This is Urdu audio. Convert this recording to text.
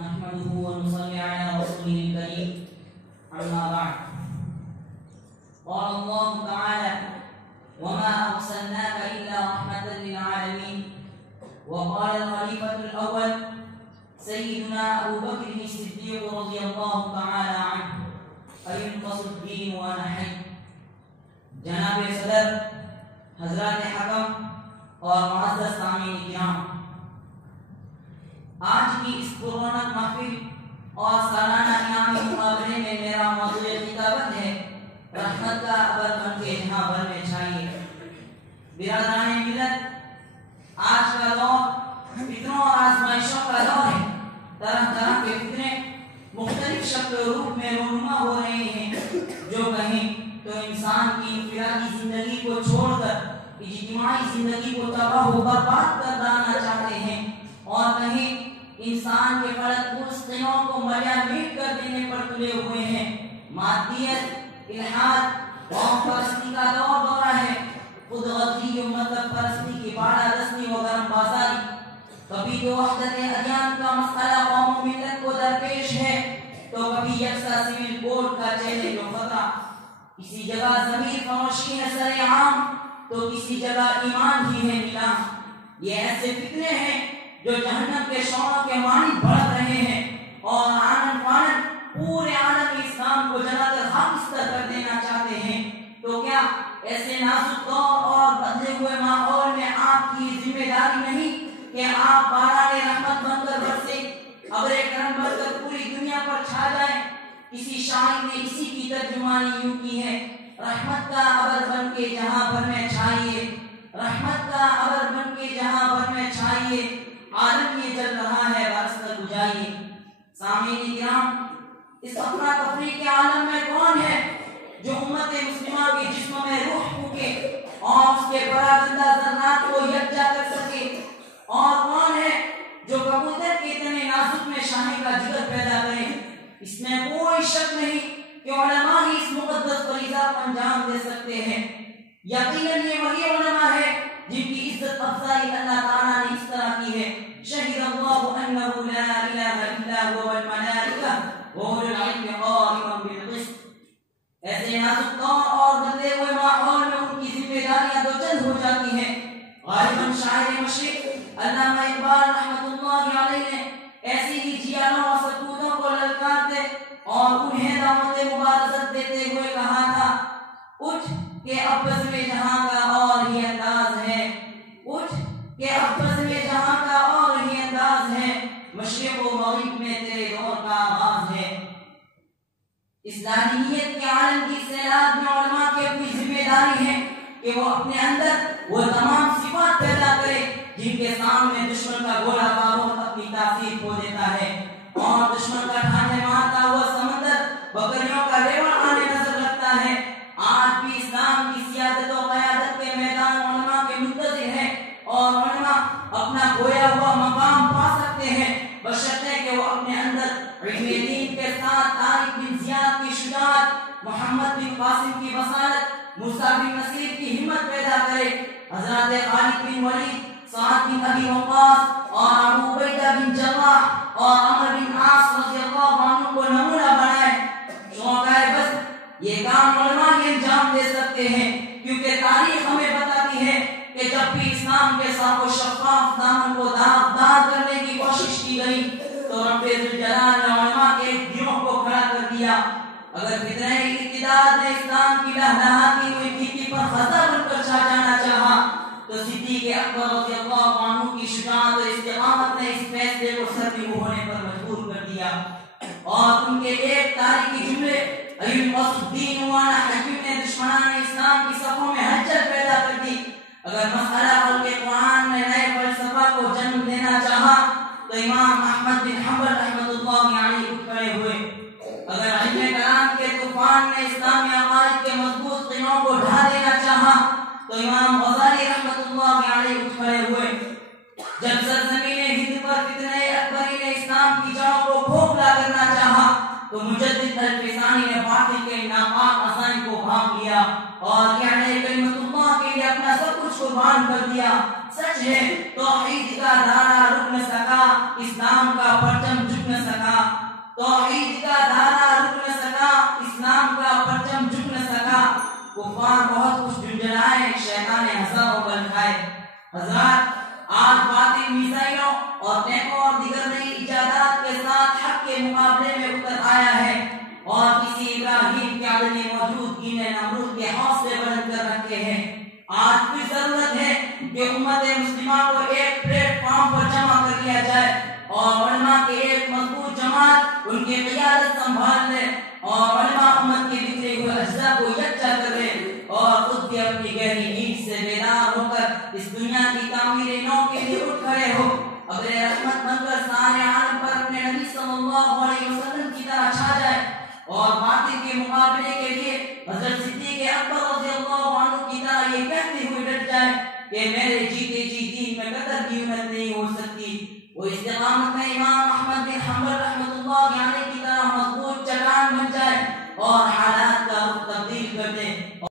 نحمده ونصلي على رسوله الكريم أما بعد قال الله تعالى وما أرسلناك إلا رحمة للعالمين وقال الخليفة الأول سيدنا أبو بكر الصديق رضي الله تعالى عنه أينقص الدين وأنا حي جناب صدر حضرات حکم اور معزز سامعین کرام، آج کی اس پررونق محفل اور سالانہ انعامی مقابلے میں میرا موضوع خطابت ہے رحمت کا ابر بن کے جہاں بھر میں چھائیے۔ برادران ملت، آج کا دور فتنوں اور آزمائشوں کا دور ہے۔ طرح طرح کے فتنے مختلف شکل و روپ میں رونما ہو رہے ہیں، جو کہیں تو انسان کی انفرادی زندگی کو چھوڑ کر اجتماعی زندگی کو تباہ و برباد کر ڈالنا چاہتے ہیں، اور کہیں انسان کے فرد پرستیوں کو ملیا میٹ کر دینے پر تلے ہوئے ہیں۔ مادیت، الحاد، قوم پرستی کا دور دورہ ہے، خود غرضی و مطلب پرستی کی باڑہ دستی و گرم بازاری۔ کبھی تو وحدت ادیان کا مسئلہ قوم و ملت کو درپیش ہے، تو کبھی یکساں سول کوڈ کا چیلنج و خطرہ۔ کسی جگہ ضمیر فروشی ہے سر عام، تو کسی جگہ ایمان ہی ہے نیلام۔ یہ ایسے فتنے ہیں جو جہنم کے شعلوں کے مانند بڑھ رہے ہیں، اور آنن فانن پورے عالم اسلام کو جلا کر خاکستر کر دینا چاہتے ہیں۔ تو کیا ایسے نازک دور اور بدلے ہوئے ماحول میں آپ کی ذمہ داری نہیں کہ آپ باران رحمت بن کر برسے، ابر کرم بن کر پوری دنیا پر چھا جائیں؟ کسی شاعر نے اسی کی ترجمانی یوں کی ہے، رحمت کا ابر بن کے جہاں بھر میں چھائیے، رحمت کا ابر بن کے جہاں بھر میں چھائیے، عالم یہ جل رہا ہے برس کر بجھائیے۔ سامعین کرام، اس افراتفری کے عالم میں کون ہے جو امت مسلمہ کے جسم میں روح پھونکے اور اس کے پراگندہ ذرات کو یکجا کر سکے؟ اور کون ہے جو کبوتر کے اتنے نازک میں شاہی کا جگر پیدا کرے؟ اس میں کوئی شک نہیں کہ علماء ہی اس مقدس فریضہ کو انجام دے سکتے ہیں۔ یقیناً یہ وہی علماء ہے جن کی عزت افضائی اللہ تعالیٰ نے اس طرح کی ہے، شہد اللہ انہ لا الہ الا هو والملائکہ وأولو العلم قائما بالقسط۔ ایسے نازک دور اور بدلے ہوئے ماحول میں ان کی ذمہ داریاں دو چند ہو جاتی ہیں۔ غالباً شاعر مشرق علامہ اقبال رحمۃ اللہ علیہ نے ایسی ہی جیالوں اور سکوتوں کو للکارتے اور انہیں دعوت مبارزت دیتے ہوئے کہا تھا، اٹھ کہ اب بزم جہاں کا اور ہی انداز ہے، اٹھ کہ اب بزم جہاں کا اور ہی انداز ہے، مشرق و مغرب میں تیرے دور کا آغاز ہے۔ اس دانیت کے عالم کی سیلاب میں علماء کی اپنی ذمہ داری ہے کہ وہ اپنے اندر وہ تمام صفات پیدا کرے جن کے سامنے دشمن کا گولہ بارود اپنی تاثیر کھو دیتا ہے، اور دشمن کا ٹھانے مارتا ہوا سمندر بکریوں کا ریوڑ آنے نظر لگتا ہے۔ آج بھی اسلام کی سیادت و قیادت کے میدان علماء کے منتظر ہے، اور علماء اپنا کھویا ہوا مقام پا سکتے ہیں بشرطے کہ وہ اپنے اندر علم دین کے ساتھ طارق بن زیاد کی شجاعت، محمد بن قاسم کی بصارت، موسیٰ بن نصیر کی ہمت پیدا کرے، حضرات خالد بن ولید، سعد بن ابی وقاص اور ابو عبیدہ بن جراح اور عمر بن عاص رضی اللہ عنہ کو نمونہ بنائے۔ شعراء بس یہ کام علماء ہی انجام دے سکتے ہیں، کیونکہ تاریخ ہمیں بتاتی ہے کہ جب بھی اسلام کے ساتھ و شفاف دامن کو داغدار کرنے کی کوشش کی گئی تو رب ذوالجلال نے علماء کے ایک گروہ کو کھڑا کر دیا۔ اگر فتنہ ارتداد نے اسلام کی لہلہاتی ہوئی کھیتی پر خطر بن کر چھا جانا چاہا تو صدیق اکبر رضی اللہ عنہ کی شجاعت اور استقامت نے اس فیصلے کو سرنگو ہونے پر مجبور کر دیا، اور ان کے ایک تاریخی جملے ایُنقص الدین وانا حکیم نے دشمنان اسلام کی صفوں میں ہلچل پیدا کر دی۔ اگر مسئلہ خلق قرآن میں نئے فلسفہ کو جنم دینا چاہا تو امام احمد بن حنبل رحمۃ اللہ علیہ اٹھ کھڑے ہوئے۔ اگر علم کلام کے طوفان نے اسلامی عقائد کے مضبوط قلعوں کو ڈھا دینا چاہا تو امام غزالی رحمۃ اللہ علیہ اٹھ کھڑے ہوئے۔ جب سرزمین ہند پر فتنہ اکبری نے اسلام کی جڑوں کو کھوکھلا کرنا چاہا تو مجدد الفسانی نے باطل کے ناپاک عزائم کو بھانپ لیا اور یعنی کلمت اللہ کے لیے اپنا سب کچھ قربان کر دیا۔ سچ ہے توحید کا دھارا رک نہ سکا، اسلام کا پرچم جھک نہ سکا۔ توحید کا دھارا رک نہ سکا، اسلام کا پرچم جھک نہ سکا، کفار بہت کچھ جھنجھلائے، شیطان ہنسا و بل کھائے۔ حضرات آج باطل میزائلوں اور ٹینکوں اور دیگر نئی ایجادات کے ساتھ حق کے مقابلے میں اتر آیا ہے اور کسی ابراہیم کے عدم موجودگی نے نمرود کے حوصلے بلند کر رکھے ہیں۔ آج بھی ضرورت ہے کہ امت مسلمہ کو ایک پلیٹ فارم پر جمع کر لیا جائے اور علماء کے ایک مضبوط جماعت ان کی قیادت سنبھال لے اور علماء امت کے بکھرے ہوئے اجزاء کو یکجا کر لے اور خود بھی اپنی گہری نیند سے بیدار ہو کر اس دنیا کی تعمیر نو کے لیے اٹھ کھڑے ہو، اگر رحمت بن کر سارے عالم پر اپنے نبی صلی اللہ علیہ وسلم کی طرح چھا جائے اور باطل کے مقابلے کے لیے حضرت صدیق اکبر رضی اللہ عنہ کی طرح یہ کہتے ہوئے ڈٹ جائے کہ میرے جیتے جی دین میں قطر کی امت نہیں ہو سکتی۔ وہ استقامت میں امام احمد بن